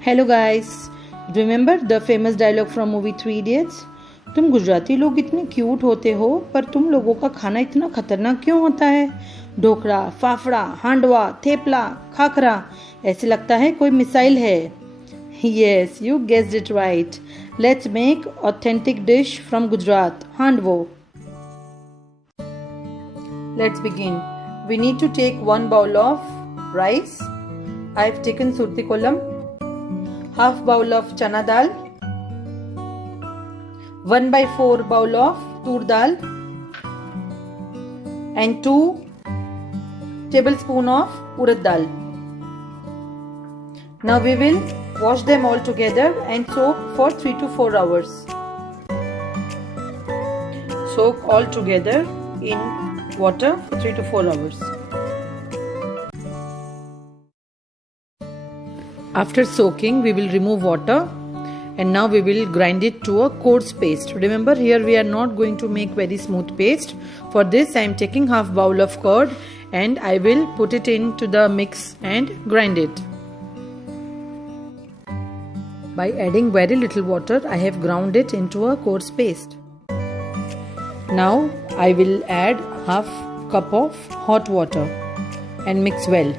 Hello guys, remember the famous dialogue from movie 3 Idiots? तुम गुजराती लोग इतने क्यूट होते हो पर तुम लोगों का खाना इतना खतरनाक क्यों होता है? ढोकला, फाफड़ा, हांडवा, थेपला, खाखरा, ऐसे लगता है कोई मिसाइल है. Yes, you guessed it right. Let's make authentic dish from Gujarat, handwo. Let's begin. We need to take 1 bowl of rice. I've taken surti kolam. Half bowl of chana dal, 1/4 bowl of tur dal, and 2 tablespoons of urad dal. Now we will wash them all together and soak for 3 to 4 hours. Soak all together in water for 3 to 4 hours. After soaking, we will remove water and now we will grind it to a coarse paste. Remember, here we are not going to make very smooth paste. For this, I am taking half bowl of curd and I will put it into the mix and grind it. By adding very little water, I have ground it into a coarse paste. Now, I will add half cup of hot water and mix well.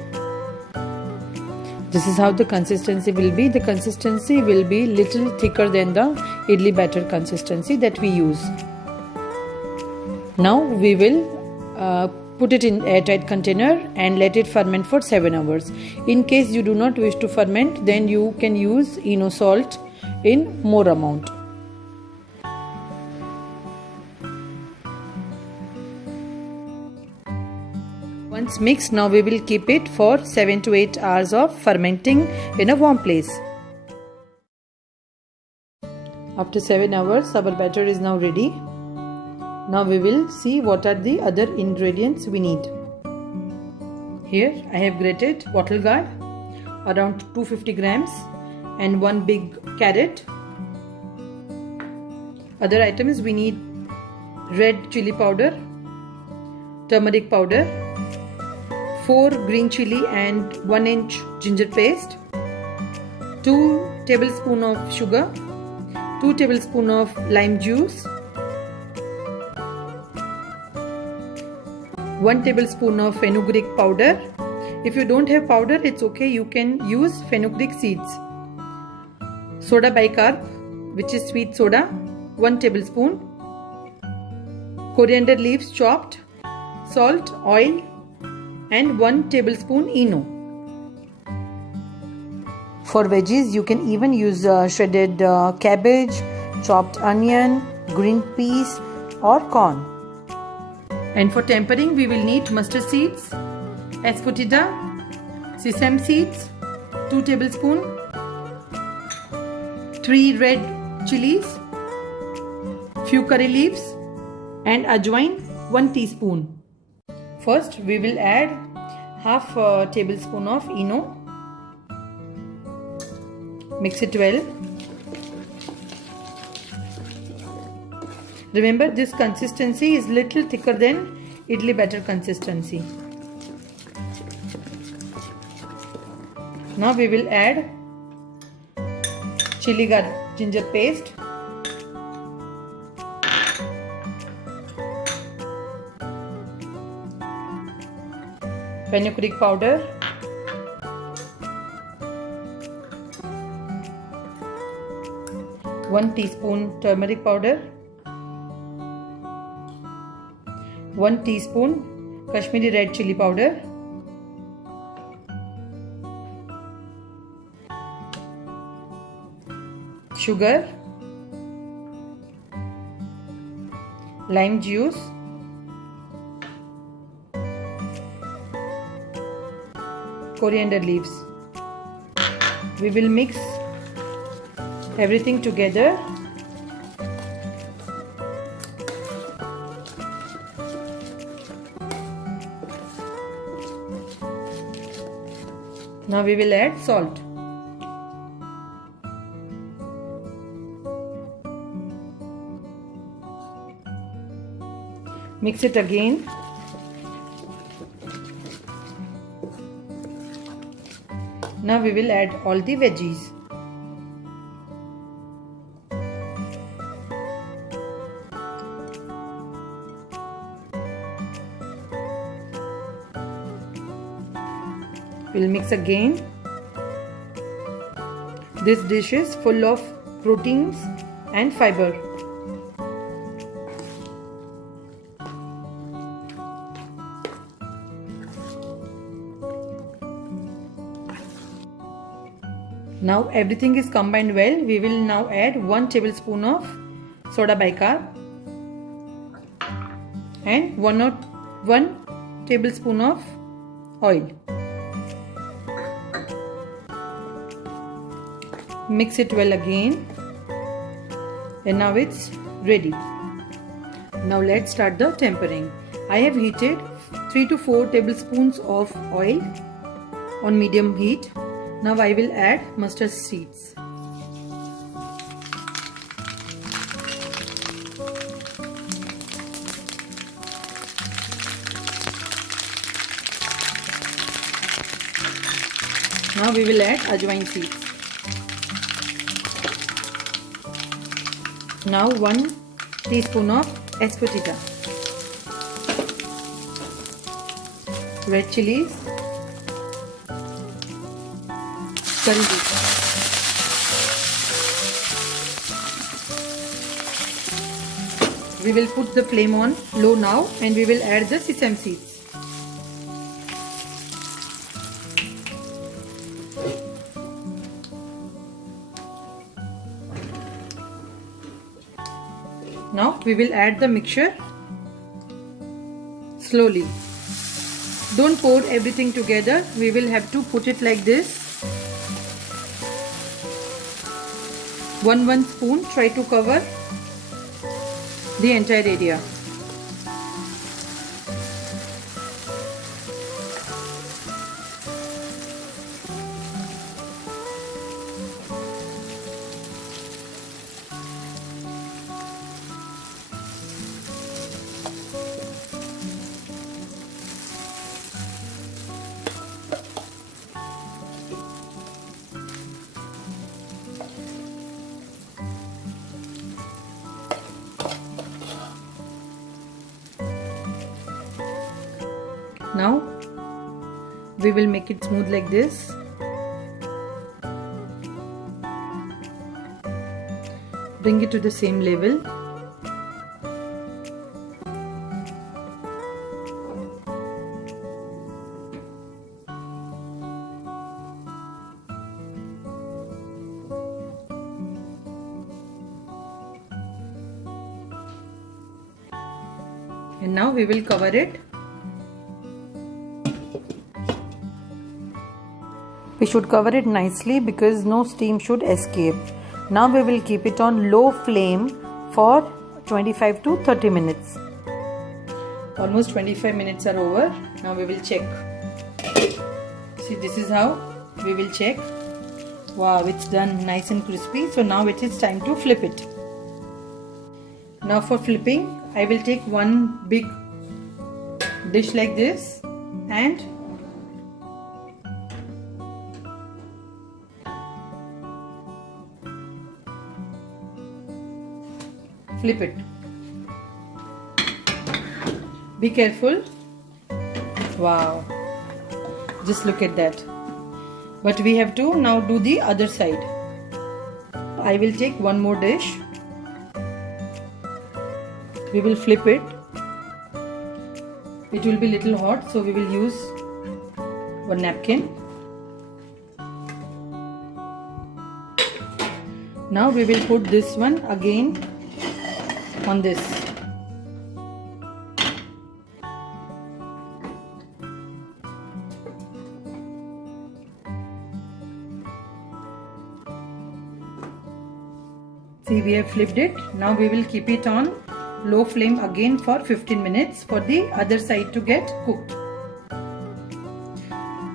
This is how the consistency will be. The consistency will be little thicker than the idli batter consistency that we use. Now we will put it in airtight container and let it ferment for 7 hours. In case you do not wish to ferment, then you can use Eno salt in more amount. Once mixed, now we will keep it for 7 to 8 hours of fermenting in a warm place. After 7 hours, our batter is now ready. Now we will see what are the other ingredients we need. Here I have grated bottle gourd, around 250 grams, and 1 big carrot. Other items we need red chili powder, turmeric powder, 4 green chili and 1 inch ginger paste, 2 tablespoons of sugar, 2 tablespoons of lime juice, 1 tablespoon of fenugreek powder. If you don't have powder, it's okay, you can use fenugreek seeds. Soda bicarb, which is sweet soda, 1 tablespoon, coriander leaves chopped, salt, oil, and 1 tablespoon Eno. For veggies, you can even use shredded cabbage, chopped onion, green peas or corn. And for tempering, we will need mustard seeds, asafoetida, sesame seeds, 2 tablespoons, 3 red chilies, few curry leaves, and ajwain 1 teaspoon. First, we will add half a tablespoon of Eno. Mix it well. Remember, this consistency is little thicker than idli batter consistency. Now we will add chili ginger paste, fenugreek powder, one teaspoon turmeric powder, 1 teaspoon Kashmiri red chili powder, sugar, lime juice, coriander leaves. We will mix everything together. Now we will add salt. Mix it again. Now we will add all the veggies. We'll mix again. This dish is full of proteins and fiber. Now everything is combined well. We will now add 1 tablespoon of soda bicarb and 1 tablespoon of oil. Mix it well again, and now it's ready. Now let's start the tempering. I have heated 3 to 4 tablespoons of oil on medium heat. Now I will add mustard seeds. Now we will add ajwain seeds. Now 1 teaspoon of asafoetida, red chilies, curry leaves. We will put the flame on low now and we will add the sesame seeds. Now we will add the mixture slowly. Don't pour everything together. We will have to put it like this. 1 spoon. Try to cover the entire area. Now we will make it smooth like this. Bring it to the same level. And now we will cover it. We should cover it nicely because no steam should escape. Now we will keep it on low flame for 25 to 30 minutes. Almost 25 minutes are over. Now we will check. See, this is how we will check. Wow, it's done nice and crispy. So now it is time to flip it. Now for flipping, I will take one big dish like this and flip it. Be careful. Wow, just look at that. But we have to now do the other side. I will take one more dish. We will flip it. It will be little hot, so we will use one napkin. Now we will put this one again on this. See, we have flipped it. Now we will keep it on low flame again for 15 minutes for the other side to get cooked.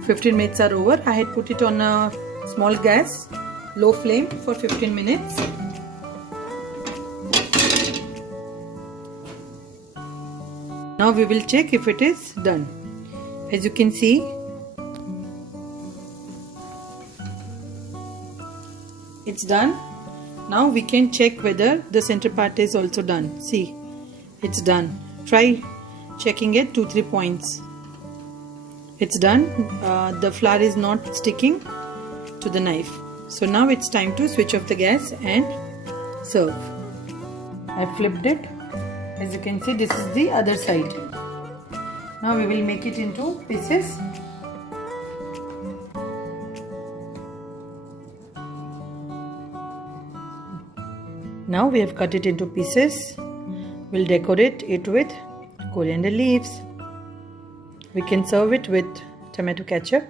15 minutes are over. I had put it on a small gas, low flame for 15 minutes. Now we will check if it is done. As you can see, it's done. Now we can check whether the center part is also done. See, it's done. Try checking it 2-3 points. It's done. The flour is not sticking to the knife. So now it's time to switch off the gas and serve. I flipped it. As you can see, this is the other side. Now we will make it into pieces. Now we have cut it into pieces. We'll decorate it with coriander leaves. We can serve it with tomato ketchup.